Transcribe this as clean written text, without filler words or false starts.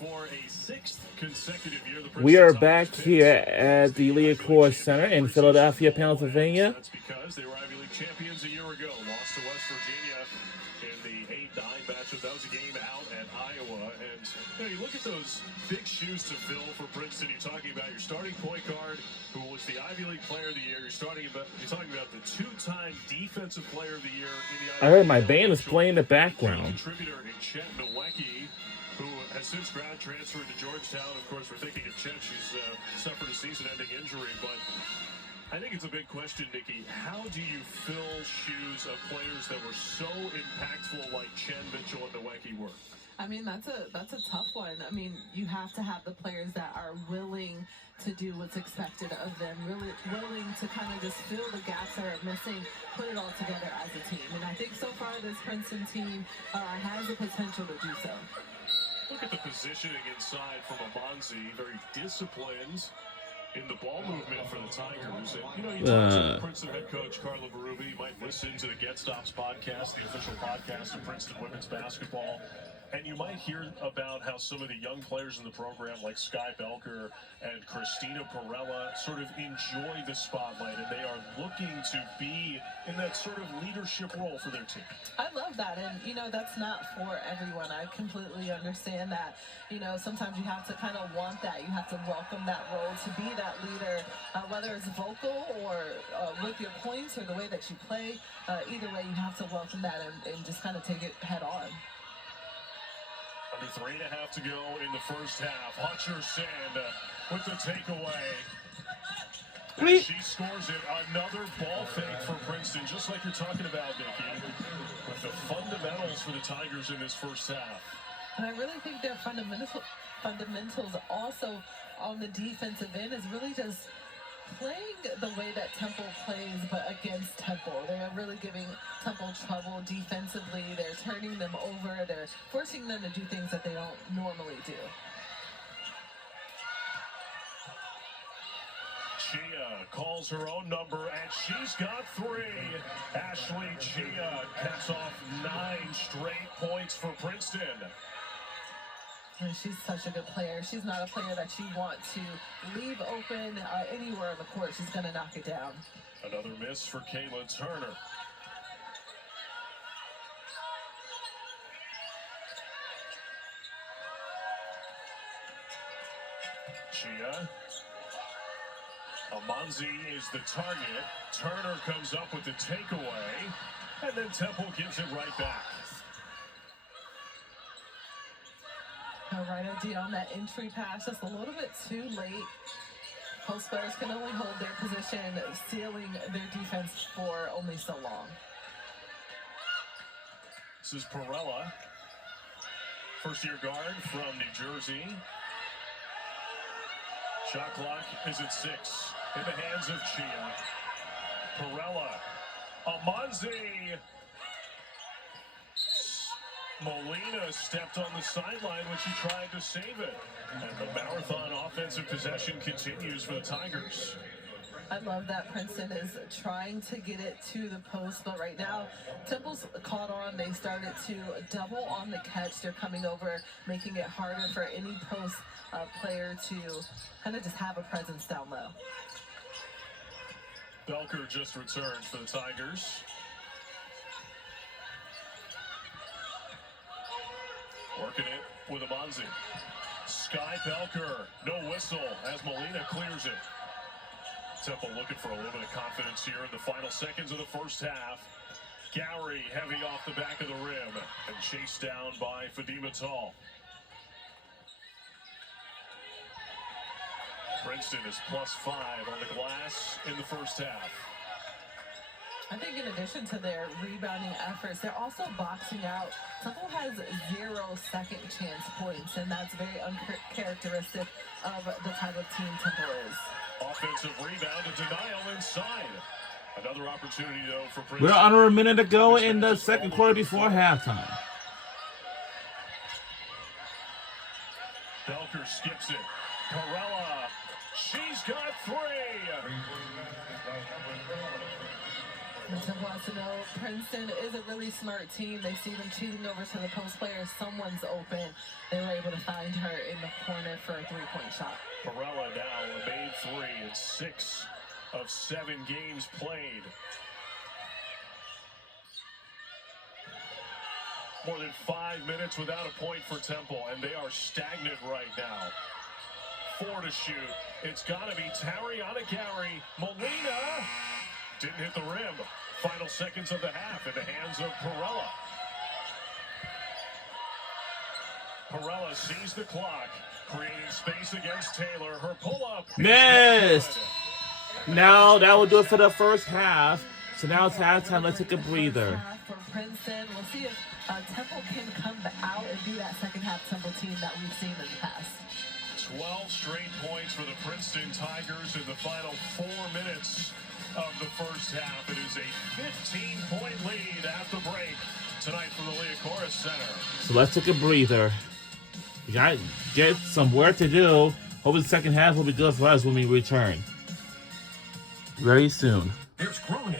for a sixth consecutive year. We are back here at the Liacouras Center in Philadelphia, Pennsylvania. That's because they were Ivy League champions a year ago. Lost to West Virginia in the 8-9 matchup. That was a game out at Iowa. And you look at those big shoes to fill for Princeton. You're talking about your starting point guard, who was the Ivy League Player of the Year. You're talking about the two-time Defensive Player of the Year in the Ivy League. I heard my band is playing in the background. Contributor in Chet Nowicki, who has since grad transferred to Georgetown. Of course, we're thinking of Chet. She's suffered a season-ending injury, but I think it's a big question, Nikki. How do you fill shoes of players that were so impactful like Chen, Mitchell, and Nowicki were? I mean, that's a tough one. I mean, you have to have the players that are willing to do what's expected of them, really willing to kind of just fill the gaps that are missing, put it all together as a team. And I think so far this Princeton team has the potential to do so. Look at the positioning inside from Amanzi, very disciplined in the ball movement for the Tigers. And, you talk to Princeton head coach Carla Berube. You might listen to the Get Stops podcast, the official podcast of Princeton women's basketball. And you might hear about how some of the young players in the program, like Sky Belker and Christina Perella, sort of enjoy the spotlight, and they are looking to be in that sort of leadership role for their team. I love that, and that's not for everyone. I completely understand that. Sometimes you have to kind of want that. You have to welcome that role to be that leader, whether it's vocal or with your points or the way that you play. Either way, you have to welcome that and just kind of take it head on. Under 3.5 to go in the first half. Hutcherson with the takeaway. And she scores it. Another ball fake for Princeton, just like you're talking about, Nikki, with the fundamentals for the Tigers in this first half. And I really think their fundamentals also on the defensive end is really just playing the way that Temple plays, but against Temple. They are really giving Temple trouble defensively. They're turning them over. They're forcing them to do things that they don't normally do. Chia calls her own number, and she's got 3. Ashley Chia caps off 9 straight points for Princeton. And she's such a good player. She's not a player that you want to leave open anywhere on the court. She's going to knock it down. Another miss for Kayla Turner. Chia. Amanzi is the target. Turner comes up with the takeaway. And then Temple gives it right back. Right idea on that entry pass, just a little bit too late. Post players can only hold their position, sealing their defense for only so long. This is Perella, first-year guard from New Jersey. Shot clock is at 6. In the hands of Chia. Perella. Amanzi. Molina stepped on the sideline when she tried to save it. And the marathon offensive possession continues for the Tigers. I love that Princeton is trying to get it to the post, but right now, Temple's caught on. They started to double on the catch. They're coming over, making it harder for any post player to kind of just have a presence down low. Belker just returned for the Tigers. Working it with Amanzi. Sky Belker, no whistle as Molina clears it. Temple looking for a little bit of confidence here in the final seconds of the first half. Gowrie heavy off the back of the rim and chased down by Fadima Tall. Princeton is +5 on the glass in the first half. I think in addition to their rebounding efforts, they're also boxing out. Temple has 0 second chance points, and that's very uncharacteristic of the type of team Temple is. Offensive rebound and denial inside. Another opportunity, though, for Princeton. We're under a minute to go in the second quarter before halftime. Belker skips it. Perella, she's got 3. And Temple has to know Princeton is a really smart team. They see them cheating over to the post player. Someone's open. They were able to find her in the corner for a three-point shot. Perella now made 3 in 6 of 7 games played. More than 5 minutes without a point for Temple, and they are stagnant right now. 4 to shoot. It's got to be Tariana Gary. Molina didn't hit the rim. Final seconds of the half in the hands of Perella. Perella sees the clock, creating space against Taylor. Her pull-up. Missed. Now that will do it for the first half. So now it's halftime. Let's take a breather. For Princeton, we'll see if Temple can come out and be that second half Temple team that we've seen in the past. 12 straight points for the Princeton Tigers in the final 4 minutes of the first half. It is a 15-point lead at the break tonight from the Liacouras Center. So let's take a breather. We got to get some work to do. Hopefully the second half will be good for us when we return. Very soon. There's growing